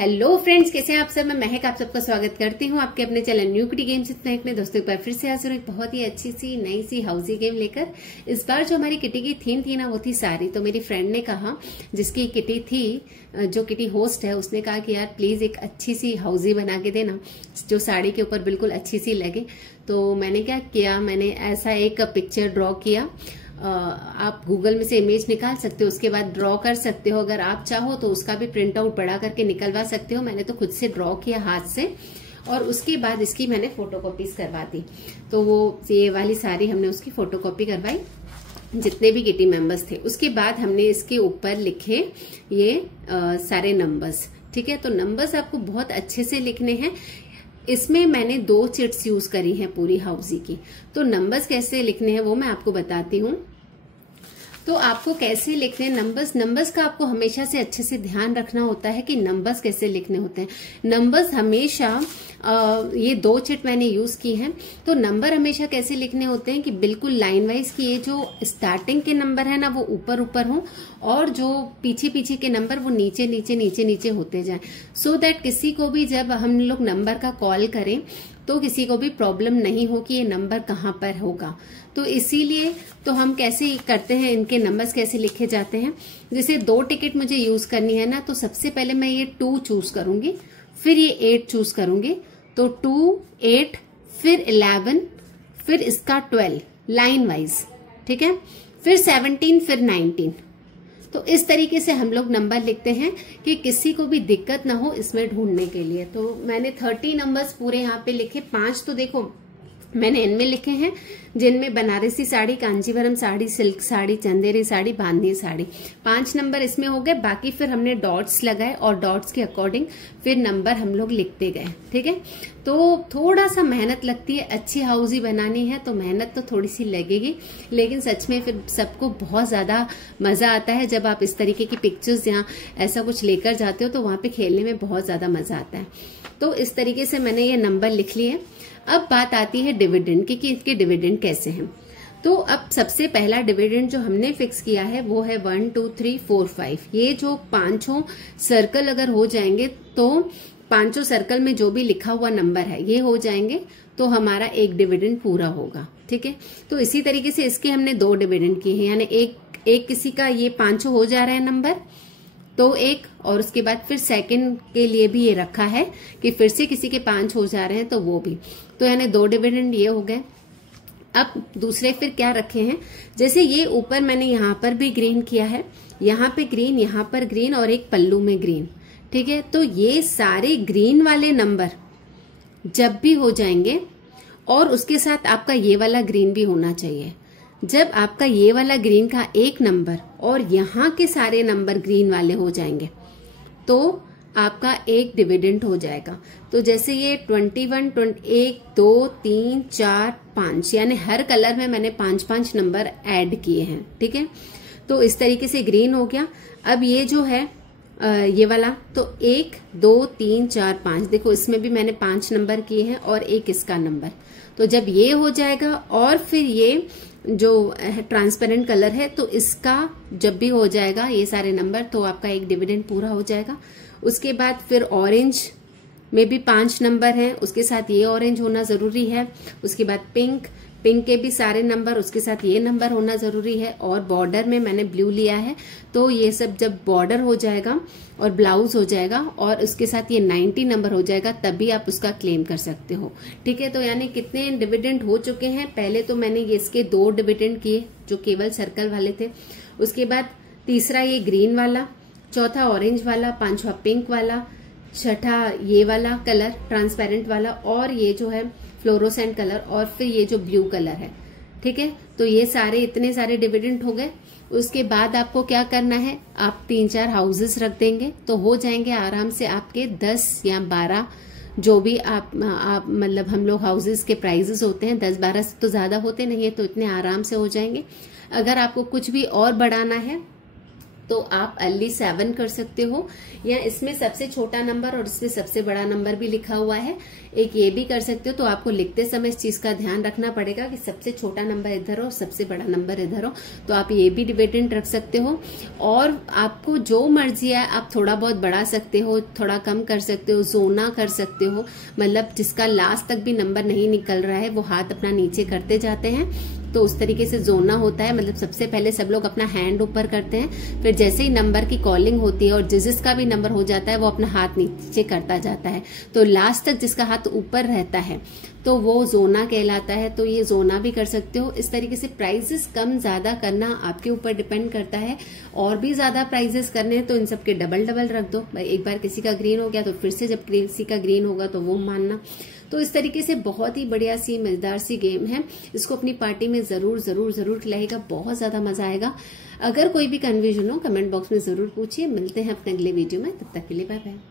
Hello friends, कैसे हैं आप सब। मैं महक आप सबका स्वागत करती हूँ आपके अपने चैनल न्यू किटी गेम्स में। दोस्तों एक बार फिर से हाजिर हूं एक बहुत ही अच्छी सी नई सी हाउसी गेम लेकर। इस बार जो हमारी किटी की थीम थी ना, वो थी साड़ी। तो मेरी फ्रेंड ने कहा, जिसकी किटी थी, जो किटी होस्ट है, उसने कहा कि यार प्लीज एक अच्छी सी हाउसी बना के देना जो साड़ी के ऊपर बिल्कुल अच्छी सी लगे। तो मैंने क्या किया, मैंने ऐसा एक पिक्चर ड्रॉ किया। आप गूगल में से इमेज निकाल सकते हो, उसके बाद ड्रॉ कर सकते हो। अगर आप चाहो तो उसका भी प्रिंट आउट बड़ा करके निकलवा सकते हो। मैंने तो खुद से ड्रॉ किया हाथ से, और उसके बाद इसकी मैंने फोटोकॉपीज करवा दी। तो वो ये वाली सारी हमने उसकी फोटोकॉपी करवाई, जितने भी किटी मेंबर्स थे। उसके बाद हमने इसके ऊपर लिखे ये सारे नंबर्स। ठीक है, तो नंबर्स आपको बहुत अच्छे से लिखने हैं। इसमें मैंने 2 चिट्स यूज करी हैं पूरी हाउसी की। तो नंबर्स कैसे लिखने हैं वो मैं आपको बताती हूँ। तो आपको कैसे लिखने हैं नंबर्स का आपको हमेशा से अच्छे से ध्यान रखना होता है कि नंबर्स कैसे लिखने होते हैं। नंबर्स हमेशा ये 2 चिट मैंने यूज की हैं। तो नंबर हमेशा कैसे लिखने होते हैं कि बिल्कुल लाइन वाइज की ये जो स्टार्टिंग के नंबर है ना, वो ऊपर ऊपर हो, और जो पीछे पीछे के नंबर वो नीचे नीचे नीचे नीचे होते जाएं। सो दैट किसी को भी जब हम लोग नंबर का कॉल करें तो किसी को भी प्रॉब्लम नहीं हो कि ये नंबर कहाँ पर होगा। तो इसीलिए तो हम कैसे करते हैं, इनके नंबर्स कैसे लिखे जाते हैं। जैसे 2 टिकट मुझे यूज करनी है ना, तो सबसे पहले मैं ये 2 चूज करूंगी, फिर ये 8 चूज करूंगी। तो 2, 8, फिर 11, फिर इसका 12 लाइन वाइज। ठीक है, फिर 17, फिर 19। तो इस तरीके से हम लोग नंबर लिखते हैं कि किसी को भी दिक्कत ना हो इसमें ढूंढने के लिए। तो मैंने 30 नंबर्स पूरे यहाँ पे लिखे। 5 तो देखो मैंने इनमें लिखे हैं, जिनमें बनारसी साड़ी, कांजीवरम साड़ी, सिल्क साड़ी, चंदेरी साड़ी, बांधनी साड़ी। 5 नंबर इसमें हो गए। बाकी फिर हमने डॉट्स लगाए और डॉट्स के अकॉर्डिंग फिर नंबर हम लोग लिखते गए। ठीक है, तो थोड़ा सा मेहनत लगती है। अच्छी हाउसी बनानी है तो मेहनत तो थोड़ी सी लगेगी, लेकिन सच में फिर सबको बहुत ज्यादा मजा आता है जब आप इस तरीके की पिक्चर्स या ऐसा कुछ लेकर जाते हो, तो वहां पे खेलने में बहुत ज्यादा मजा आता है। तो इस तरीके से मैंने ये नंबर लिख लिए। अब बात आती है डिविडेंड की, कि इसके डिविडेंड कैसे हैं। तो अब सबसे पहला डिविडेंड जो हमने फिक्स किया है वो है 1, 2, 3, 4, 5। ये जो 5 सर्कल अगर हो जाएंगे, तो 5 सर्कल में जो भी लिखा हुआ नंबर है ये हो जाएंगे, तो हमारा एक डिविडेंड पूरा होगा। ठीक है, तो इसी तरीके से इसके हमने 2 डिविडेंड किए हैं, यानी एक किसी का ये 5 हो जा रहा है नंबर, तो एक, और उसके बाद फिर सेकंड के लिए भी ये रखा है कि फिर से किसी के 5 हो जा रहे हैं तो वो भी। तो यानी 2 डिविडेंड ये हो गए। अब दूसरे फिर क्या रखे हैं, जैसे ये ऊपर मैंने यहाँ पर भी ग्रीन किया है, यहाँ पे ग्रीन, यहाँ पर ग्रीन, और एक पल्लू में ग्रीन। ठीक है, तो ये सारे ग्रीन वाले नंबर जब भी हो जाएंगे, और उसके साथ आपका ये वाला ग्रीन भी होना चाहिए। जब आपका ये वाला ग्रीन का एक नंबर और यहाँ के सारे नंबर ग्रीन वाले हो जाएंगे, तो आपका एक डिविडेंड हो जाएगा। तो जैसे ये 21, 1, 2, 3, 4, 5, यानी हर कलर में मैंने 5-5 नंबर ऐड किए हैं। ठीक है, तो इस तरीके से ग्रीन हो गया। अब ये जो है ये वाला, तो 1, 2, 3, 4, 5, देखो इसमें भी मैंने 5 नंबर किए हैं और एक इसका नंबर। तो जब ये हो जाएगा, और फिर ये जो ट्रांसपेरेंट कलर है, तो इसका जब भी हो जाएगा ये सारे नंबर, तो आपका एक डिविडेंड पूरा हो जाएगा। उसके बाद फिर ऑरेंज में भी 5 नंबर हैं, उसके साथ ये ऑरेंज होना जरूरी है। उसके बाद पिंक के भी सारे नंबर, उसके साथ ये नंबर होना जरूरी है। और बॉर्डर में मैंने ब्लू लिया है, तो ये सब जब बॉर्डर हो जाएगा और ब्लाउज हो जाएगा और उसके साथ ये 90 नंबर हो जाएगा, तभी आप उसका क्लेम कर सकते हो। ठीक है, तो यानी कितने डिविडेंड हो चुके हैं। पहले तो मैंने ये इसके 2 डिविडेंड किए जो केवल सर्कल वाले थे। उसके बाद तीसरा ये ग्रीन वाला, चौथा ऑरेंज वाला, 5वां पिंक वाला, छठा ये वाला कलर ट्रांसपेरेंट वाला, और ये जो है फ्लोरोसेंट कलर, और फिर ये जो ब्लू कलर है। ठीक है, तो ये सारे इतने सारे डिविडेंड हो गए। उसके बाद आपको क्या करना है, आप 3-4 हाउसेस रख देंगे तो हो जाएंगे आराम से आपके 10 या 12, जो भी आप मतलब हम लोग हाउसेस के प्राइजेस होते हैं 10-12 से तो ज्यादा होते नहीं है, तो इतने आराम से हो जाएंगे। अगर आपको कुछ भी और बढ़ाना है तो आप अर्ली 7 कर सकते हो, या इसमें सबसे छोटा नंबर और इसमें सबसे बड़ा नंबर भी लिखा हुआ है, एक ये भी कर सकते हो। तो आपको लिखते समय इस चीज का ध्यान रखना पड़ेगा कि सबसे छोटा नंबर इधर हो, सबसे बड़ा नंबर इधर हो। तो आप ये भी डिपेंडेंट रख सकते हो, और आपको जो मर्जी है आप थोड़ा बहुत बढ़ा सकते हो, थोड़ा कम कर सकते हो, जोना कर सकते हो, मतलब जिसका लास्ट तक भी नंबर नहीं निकल रहा है वो हाथ अपना नीचे करते जाते हैं, तो उस तरीके से जोना होता है। मतलब सबसे पहले सब लोग अपना हैंड ऊपर करते हैं, फिर जैसे ही नंबर की कॉलिंग होती है और जिसका भी नंबर हो जाता है वो अपना हाथ नीचे करता जाता है, तो लास्ट तक जिसका हाथ ऊपर रहता है तो वो जोना कहलाता है। तो ये जोना भी कर सकते हो। इस तरीके से प्राइजेस कम ज्यादा करना आपके ऊपर डिपेंड करता है। और भी ज्यादा प्राइजेस करने हैं तो इन सबके डबल डबल रख दो। एक बार किसी का ग्रीन हो गया तो फिर से जब किसी का ग्रीन होगा तो वो मानना। तो इस तरीके से बहुत ही बढ़िया सी मजेदार सी गेम है। इसको अपनी पार्टी में जरूर जरूर जरूर खिलाएगा, बहुत ज्यादा मजा आएगा। अगर कोई भी कन्फ्यूजन हो कमेंट बॉक्स में जरूर पूछिए। मिलते हैं अपने अगले वीडियो में, तब तक के लिए बाय बाय।